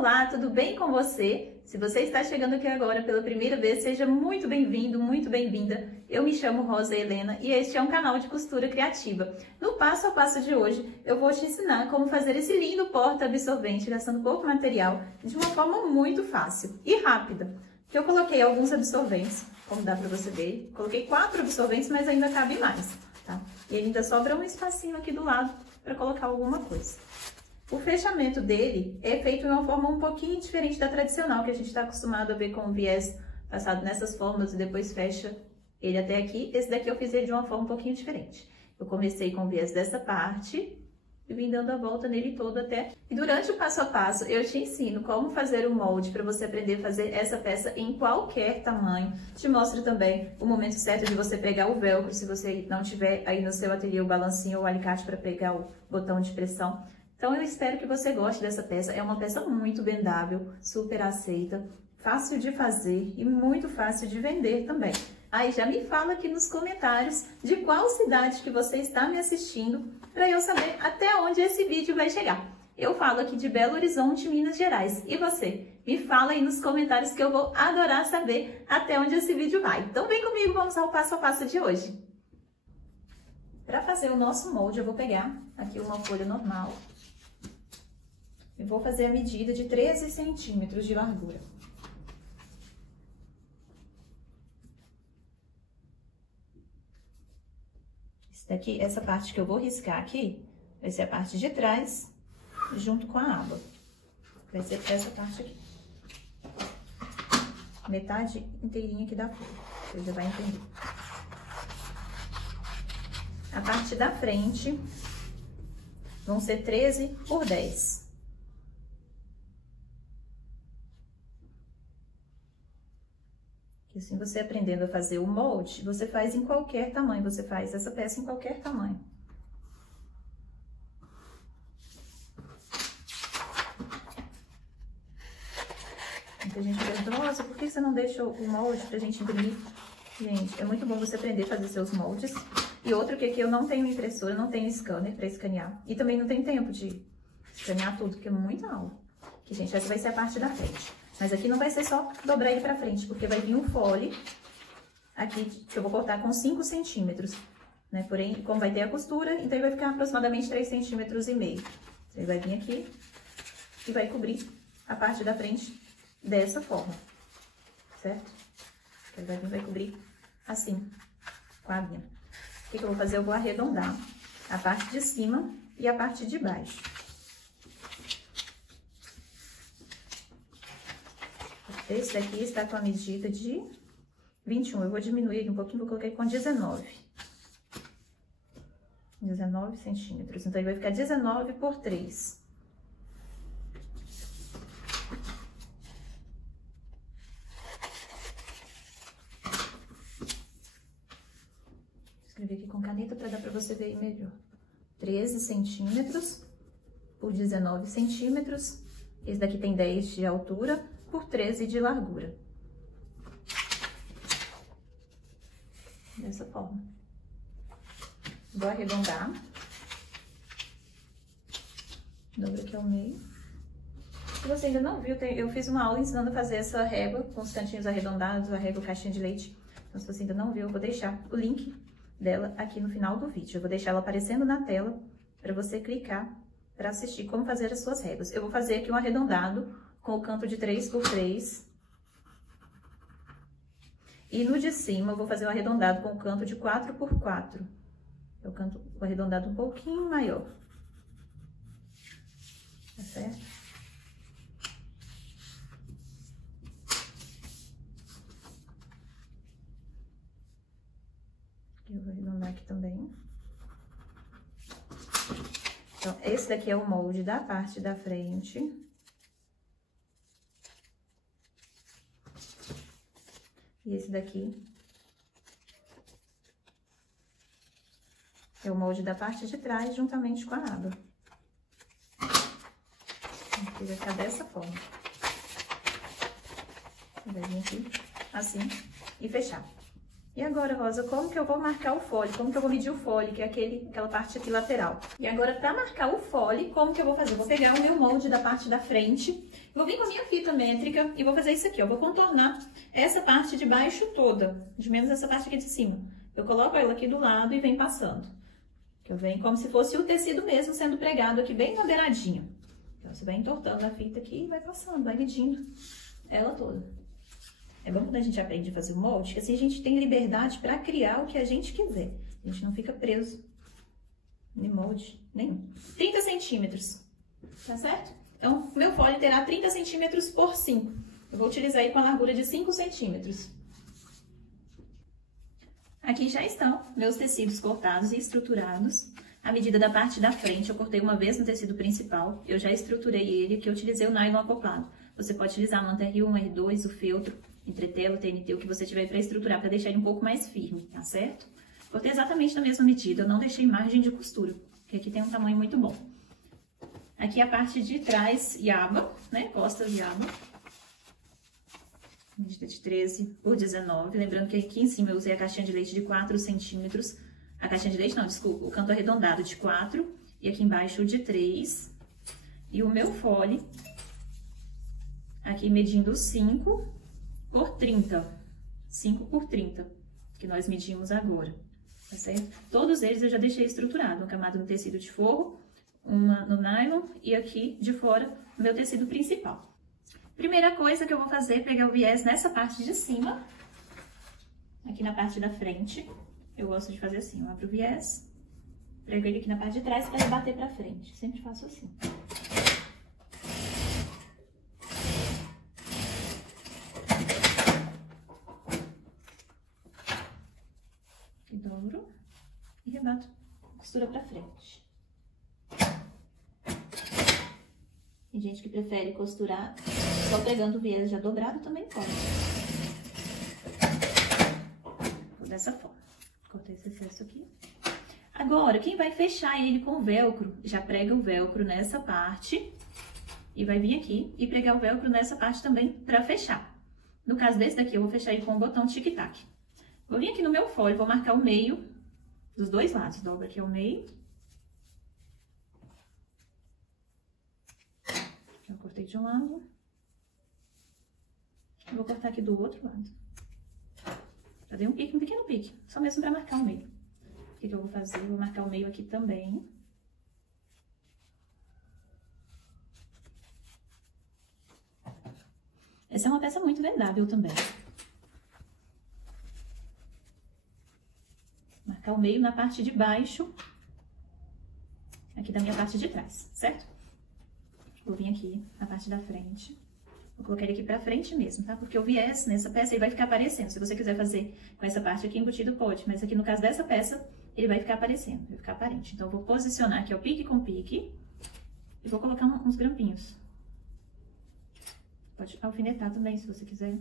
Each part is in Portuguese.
Olá, tudo bem com você? Se você está chegando aqui agora pela primeira vez, seja muito bem-vindo, muito bem-vinda. Eu me chamo Rosa Helena e este é um canal de costura criativa. No passo a passo de hoje, eu vou te ensinar como fazer esse lindo porta-absorvente, gastando pouco material, de uma forma muito fácil e rápida. Que eu coloquei alguns absorventes, como dá para você ver. Coloquei 4 absorventes, mas ainda cabe mais, tá? E ainda sobra um espacinho aqui do lado para colocar alguma coisa. O fechamento dele é feito de uma forma um pouquinho diferente da tradicional, que a gente está acostumado a ver com o viés passado nessas formas e depois fecha ele até aqui. Esse daqui eu fiz ele de uma forma um pouquinho diferente. Eu comecei com o viés dessa parte e vim dando a volta nele todo até... E durante o passo a passo eu te ensino como fazer o molde para você aprender a fazer essa peça em qualquer tamanho. Te mostro também o momento certo de você pregar o velcro, se você não tiver aí no seu ateliê o balancinho ou o alicate para pregar o botão de pressão. Então, eu espero que você goste dessa peça. É uma peça muito vendável, super aceita, fácil de fazer e muito fácil de vender também. Aí, já me fala aqui nos comentários de qual cidade que você está me assistindo, para eu saber até onde esse vídeo vai chegar. Eu falo aqui de Belo Horizonte, Minas Gerais. E você? Me fala aí nos comentários que eu vou adorar saber até onde esse vídeo vai. Então, vem comigo, vamos ao passo a passo de hoje. Para fazer o nosso molde, eu vou pegar aqui uma folha normal. Eu vou fazer a medida de 13 centímetros de largura. Essa parte que eu vou riscar aqui, vai ser a parte de trás, junto com a aba. Vai ser essa parte aqui. Metade inteirinha aqui da folha, você já vai entender. A parte da frente vão ser 13 por 10. Assim, você aprendendo a fazer o molde, você faz em qualquer tamanho, você faz essa peça em qualquer tamanho. Muita gente pergunta, nossa, por que você não deixa o molde pra gente imprimir? Gente, é muito bom você aprender a fazer seus moldes. E outro que aqui eu não tenho impressora, não tenho scanner pra escanear. E também não tenho tempo de escanear tudo, porque é muita aula. Aqui, gente, essa vai ser a parte da frente. Mas aqui não vai ser só dobrar ele pra frente, porque vai vir um fole aqui que eu vou cortar com 5 centímetros, né? Porém, como vai ter a costura, então ele vai ficar aproximadamente 3,5 centímetros. Ele vai vir aqui e vai cobrir a parte da frente dessa forma, certo? Ele vai vir e vai cobrir assim, com a linha. O que eu vou fazer? Eu vou arredondar a parte de cima e a parte de baixo. Esse daqui está com a medida de 21. Eu vou diminuir ele um pouquinho, vou colocar com 19. 19 centímetros. Então, ele vai ficar 19 por 3. Vou escrever aqui com caneta para dar para você ver melhor. 13 centímetros por 19 centímetros. Esse daqui tem 10 de altura por 13 de largura. Dessa forma. Vou arredondar. Dobra aqui ao meio. Se você ainda não viu, eu fiz uma aula ensinando a fazer essa régua com os cantinhos arredondados, a régua caixinha de leite. Então, se você ainda não viu, eu vou deixar o link dela aqui no final do vídeo. Eu vou deixar ela aparecendo na tela para você clicar para assistir como fazer as suas réguas. Eu vou fazer aqui um arredondado com o canto de 3 por 3. E no de cima, eu vou fazer um arredondado com o canto de 4 por 4. Eu canto o arredondado um pouquinho maior. Tá certo? Eu vou arredondar aqui também. Então, esse daqui é o molde da parte da frente. E esse daqui é o molde da parte de trás, juntamente com a aba. Aqui vai ficar dessa forma. Vai vir aqui, assim, e fechar. E agora, Rosa, como que eu vou marcar o fole? Como que eu vou medir o fole, que é aquela parte aqui lateral? E agora, para marcar o fole, como que eu vou fazer? Eu vou pegar o meu molde da parte da frente, vou vir com a minha fita métrica e vou fazer isso aqui, ó. Vou contornar essa parte de baixo toda, de menos essa parte aqui de cima. Eu coloco ela aqui do lado e venho passando. Eu venho como se fosse o tecido mesmo sendo pregado aqui bem na beiradinha. Então, você vai entortando a fita aqui e vai passando, vai medindo ela toda. É bom quando a gente aprende a fazer o molde, que assim a gente tem liberdade para criar o que a gente quiser. A gente não fica preso em molde nenhum. 30 centímetros, tá certo? Então, o meu fole terá 30 centímetros por 5. Eu vou utilizar aí com a largura de 5 centímetros. Aqui já estão meus tecidos cortados e estruturados. A medida da parte da frente, eu cortei uma vez no tecido principal. Eu já estruturei ele, que eu utilizei o nylon acoplado. Você pode utilizar a manta R1, R2, o feltro, entretelo, TNT, o que você tiver para estruturar, para deixar ele um pouco mais firme, tá certo? Cortei exatamente na mesma medida, eu não deixei margem de costura, porque aqui tem um tamanho muito bom. Aqui a parte de trás e aba, né, costas e aba. Medida de 13 por 19, lembrando que aqui em cima eu usei a caixinha de leite de 4 centímetros. A caixinha de leite não, desculpa, o canto arredondado de 4 e aqui embaixo de 3. E o meu fole, aqui medindo 5 por 30, 5 por 30, que nós medimos agora, tá certo? Todos eles eu já deixei estruturado, uma camada no tecido de forro, uma no nylon e aqui de fora o meu tecido principal. Primeira coisa que eu vou fazer é pegar o viés nessa parte de cima, aqui na parte da frente. Eu gosto de fazer assim, eu abro o viés, prego ele aqui na parte de trás para ele bater pra frente, sempre faço assim. Dobro e rebato, costura pra frente. Tem gente que prefere costurar só pegando o viés já dobrado, também pode. Vou dessa forma. Cortei esse excesso aqui. Agora, quem vai fechar ele com velcro, já prega o velcro nessa parte e vai vir aqui e pregar o velcro nessa parte também pra fechar. No caso desse daqui, eu vou fechar ele com o botão tic-tac. Vou vir aqui no meu fole, vou marcar o meio dos dois lados. Dobra aqui ao meio. Eu cortei de um lado. Vou cortar aqui do outro lado. Já dei um pique, um pequeno pique. Só mesmo para marcar o meio. O que eu vou fazer? Eu vou marcar o meio aqui também. Essa é uma peça muito vendável também. Marcar o meio na parte de baixo, aqui da minha parte de trás, certo? Vou vir aqui na parte da frente, vou colocar ele aqui pra frente mesmo, tá? Porque o viés nessa peça ele vai ficar aparecendo. Se você quiser fazer com essa parte aqui embutido, pode, mas aqui no caso dessa peça, ele vai ficar aparecendo, vai ficar aparente. Então, eu vou posicionar aqui, ó, pique com pique, e vou colocar uns grampinhos. Pode alfinetar também, se você quiser.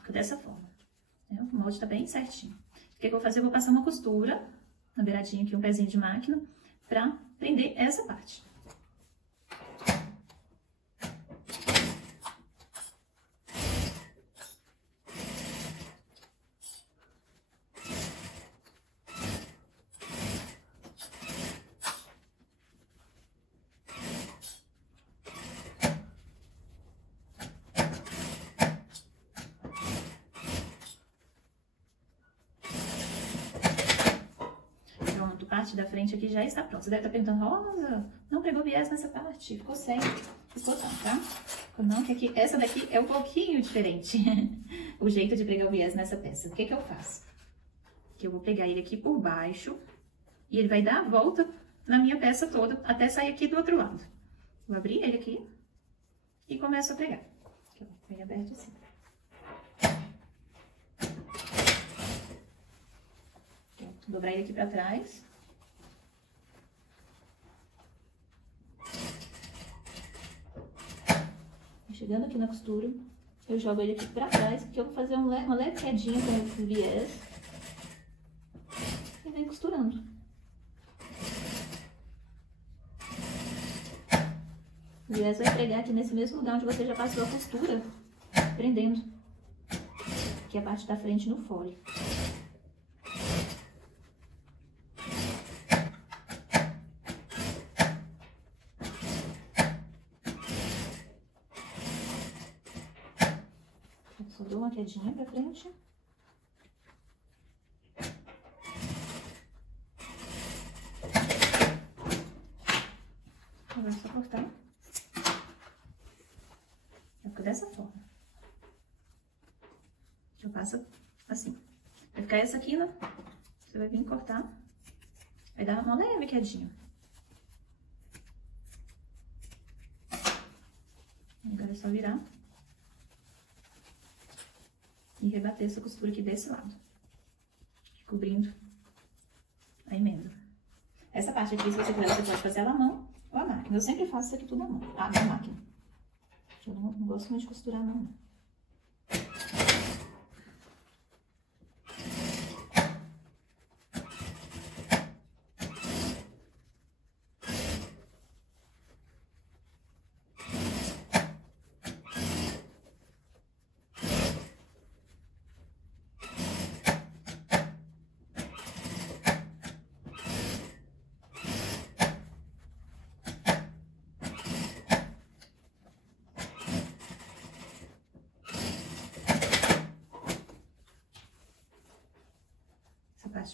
Fica dessa forma. O molde tá bem certinho. O que eu vou fazer? Eu vou passar uma costura na beiradinha aqui, um pezinho de máquina, pra prender essa parte. Parte da frente aqui já está pronta. Você deve estar perguntando, Rosa, não pregou viés nessa parte? Ficou sem? Ficou não, tá? Ficou não, que aqui, essa daqui é um pouquinho diferente. O jeito de pregar o viés nessa peça. O que eu faço? Que eu vou pegar ele aqui por baixo e ele vai dar a volta na minha peça toda até sair aqui do outro lado. Vou abrir ele aqui e começo a pregar. Aqui, ó, bem aberto assim. Dobrar ele aqui pra trás. Chegando aqui na costura, eu jogo ele aqui pra trás, porque eu vou fazer uma leve quedinha com o viés. E venho costurando. O viés vai pregar aqui nesse mesmo lugar onde você já passou a costura, prendendo aqui a parte da frente no fole. Só dou uma quedinha pra frente. Agora é só cortar. Fica dessa forma. Eu passo assim. Vai ficar essa aqui, né? Você vai vir cortar. Vai dar uma leve quedinha. Agora é só virar. E rebater essa costura aqui desse lado, cobrindo a emenda. Essa parte aqui, se você quiser, você pode fazer ela à mão ou à máquina. Eu sempre faço isso aqui tudo à mão, na máquina. Eu não gosto muito de costurar, não.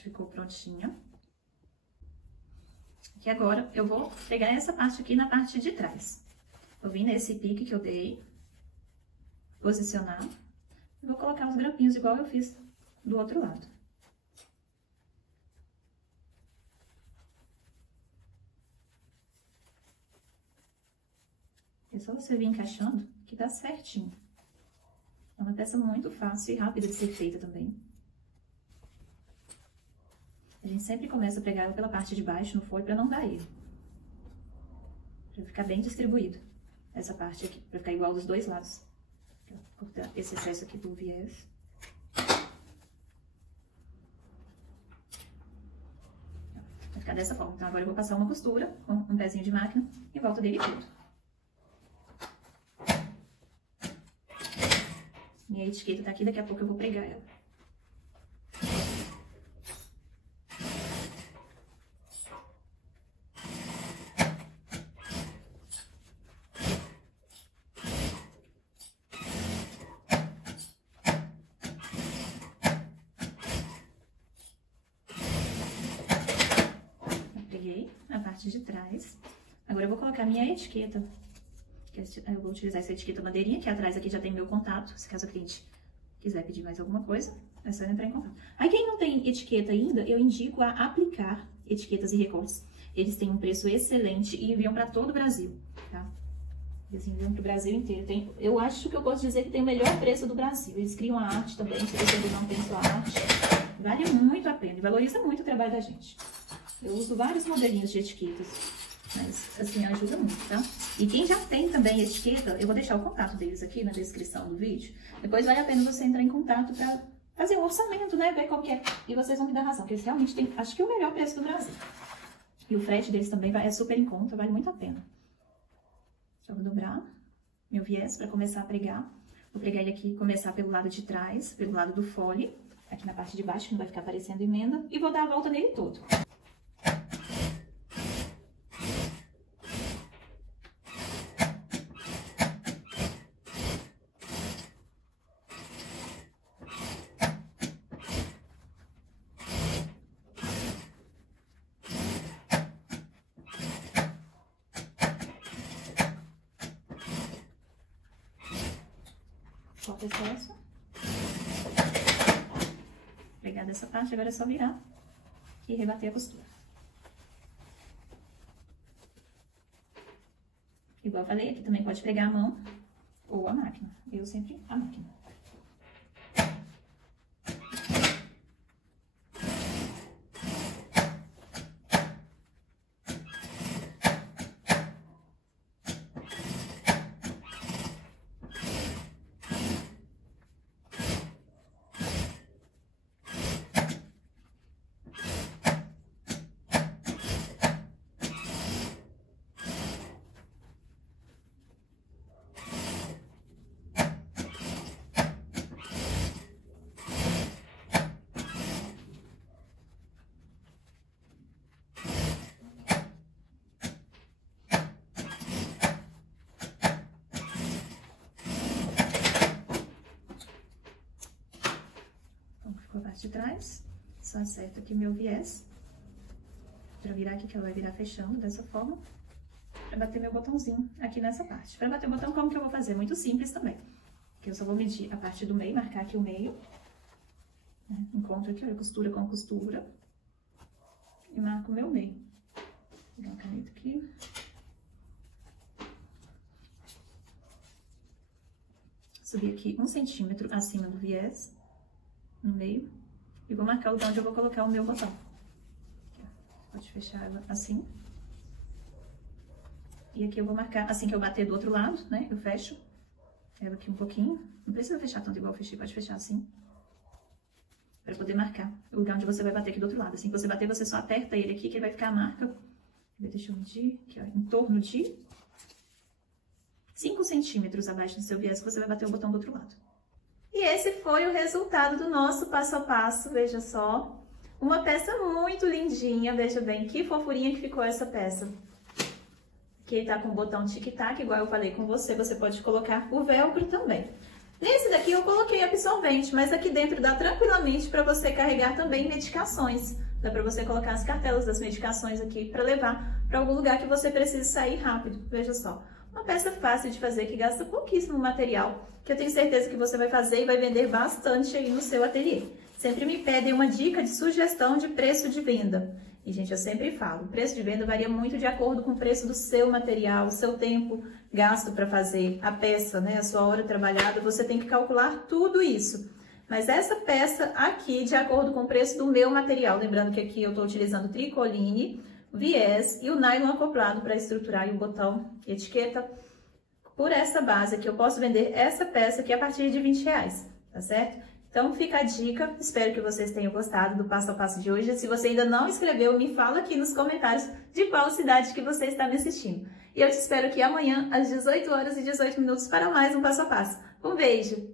Ficou prontinha. E agora, eu vou pegar essa parte aqui na parte de trás. Vou vir nesse pique que eu dei, posicionar, e vou colocar uns grampinhos igual eu fiz do outro lado. É só você vir encaixando que dá certinho. É uma peça muito fácil e rápida de ser feita também. A gente sempre começa a pregar ela pela parte de baixo no fole para não dar erro. Para ficar bem distribuído. Essa parte aqui, para ficar igual dos dois lados. Vou cortar esse excesso aqui do viés. Vai ficar dessa forma. Então agora eu vou passar uma costura com um pezinho de máquina em volta dele tudo. Minha etiqueta tá aqui, daqui a pouco eu vou pregar ela. A parte de trás. Agora eu vou colocar minha etiqueta. Eu vou utilizar essa etiqueta bandeirinha, que atrás aqui já tem meu contato. Se caso a cliente quiser pedir mais alguma coisa, é só entrar em contato. Aí quem não tem etiqueta ainda, eu indico a aplicar etiquetas e recortes. Eles têm um preço excelente e enviam para todo o Brasil, tá? Eles enviam para o Brasil inteiro. Eu acho que eu posso dizer que tem o melhor preço do Brasil. Eles criam a arte também, se você ainda não tem sua arte. Vale muito a pena e valoriza muito o trabalho da gente. Eu uso vários modelinhos de etiquetas, mas assim, ajuda muito, tá? E quem já tem também etiqueta, eu vou deixar o contato deles aqui na descrição do vídeo. Depois vale a pena você entrar em contato pra fazer um orçamento, né? Ver qual que é. E vocês vão me dar razão, porque eles realmente têm, acho que o melhor preço do Brasil. E o frete deles também é super em conta, vale muito a pena. Eu vou dobrar meu viés pra começar a pregar. Vou pregar ele aqui, começar pelo lado de trás, pelo lado do fole, aqui na parte de baixo, que não vai ficar aparecendo emenda. E vou dar a volta nele todo. Solta excesso. Pegar dessa parte, agora é só virar e rebater a costura. Igual eu falei, aqui também pode pregar a mão ou a máquina. Eu sempre a máquina. parte de trás, só acerto aqui meu viés, pra virar aqui, que ela vai virar fechando dessa forma, pra bater meu botãozinho aqui nessa parte. Pra bater o botão, como que eu vou fazer? Muito simples também, que eu só vou medir a parte do meio, marcar aqui o meio, né? Encontro aqui, olha, costura com costura, e marco o meu meio. Vou pegar uma caneta aqui. Subir aqui 1 centímetro acima do viés, no meio, e vou marcar o lugar onde eu vou colocar o meu botão. Aqui, ó. Pode fechar ela assim. E aqui eu vou marcar, assim que eu bater do outro lado, né, eu fecho ela aqui um pouquinho. Não precisa fechar tanto igual eu fechei, pode fechar assim. Pra poder marcar o lugar onde você vai bater aqui do outro lado. Assim que você bater, você só aperta ele aqui, que vai ficar a marca. Deixa eu medir aqui, ó, em torno de 5 centímetros abaixo do seu viés, que você vai bater o botão do outro lado. E esse foi o resultado do nosso passo a passo, veja só. Uma peça muito lindinha, veja bem, que fofurinha que ficou essa peça. Aqui tá com o botão tic-tac, igual eu falei com você, você pode colocar o velcro também. Nesse daqui eu coloquei absorvente, mas aqui dentro dá tranquilamente para você carregar também medicações. Dá para você colocar as cartelas das medicações aqui para levar para algum lugar que você precise sair rápido, veja só. Uma peça fácil de fazer, que gasta pouquíssimo material, que eu tenho certeza que você vai fazer e vai vender bastante aí no seu ateliê. Sempre me pedem uma dica de sugestão de preço de venda. E, gente, eu sempre falo, o preço de venda varia muito de acordo com o preço do seu material, o seu tempo gasto para fazer a peça, né, a sua hora trabalhada, você tem que calcular tudo isso. Mas essa peça aqui, de acordo com o preço do meu material, lembrando que aqui eu estou utilizando tricoline, viés e o nylon acoplado para estruturar o botão e etiqueta. Por essa base aqui, eu posso vender essa peça aqui a partir de R$20, tá certo? Então fica a dica, espero que vocês tenham gostado do passo a passo de hoje. Se você ainda não inscreveu, me fala aqui nos comentários de qual cidade que você está me assistindo. E eu te espero aqui amanhã às 18h18 para mais um passo a passo. Um beijo!